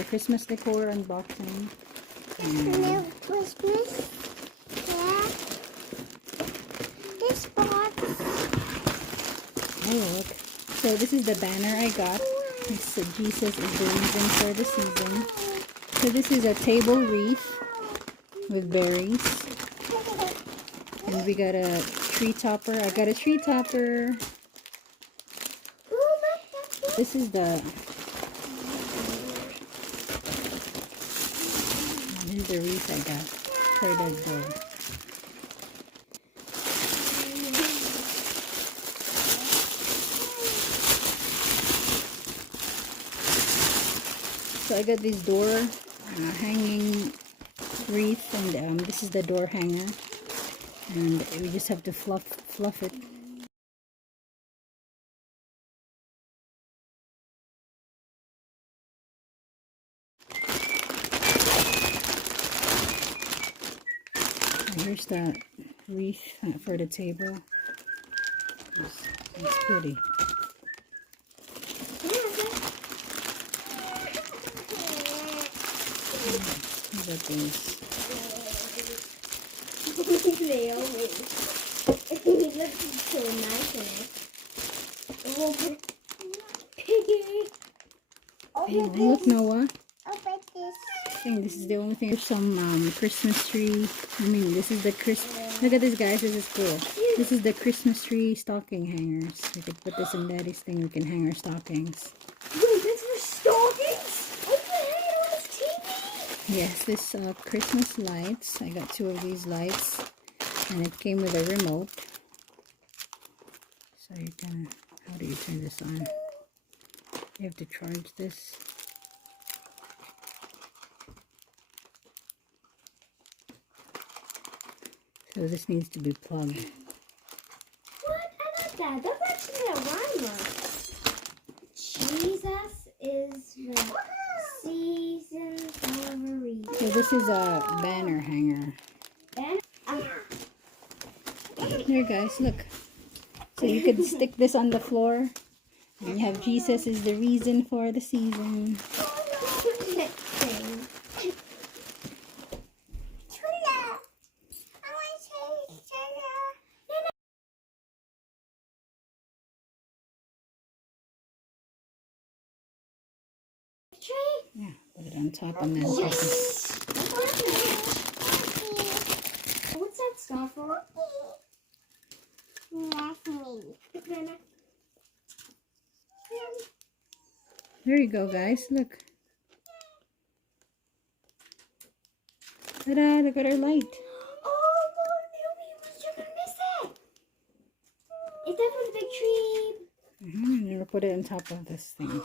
our Christmas decor unboxing. Merry Christmas. Yeah. This box. Oh, look. So this is the banner I got. It's Jesus is the reason for the season. So this is a table wreath with berries. And we got a tree topper. I got a tree topper. This is the wreath I got for the door. So I got this door hanging wreath, and this is the door hanger, and we just have to fluff it. And here's the wreath for the table. It's pretty. Look at these. They always. It looks so nice in it. Oh, Hey, look, Noah. open this. I think this is the only thing. There's some Christmas tree. I mean, this is the Look at this, guys. This is cool. This is the Christmas tree stocking hangers. We could put this in Daddy's thing. We can hang our stockings. Wait, that's for stockings? Oh, you hang it on his TV? Yes, this Christmas lights. I got 2 of these lights, and it came with a remote. So you can. How do you turn this on? You have to charge this. So this needs to be plugged. What? I like that. That's actually a rhyme. Jesus is the season for a reason. So this is a banner hanger. Here, guys, look. So you could stick this on the floor, and you have Jesus is the reason for the season. Yeah, put it on top and then Yes! What's that stuff for? There you go, guys. Look. Ta-da! Look at our light. Oh, you're gonna miss it. Is that for the big tree? And then we'll put it on top of this thing.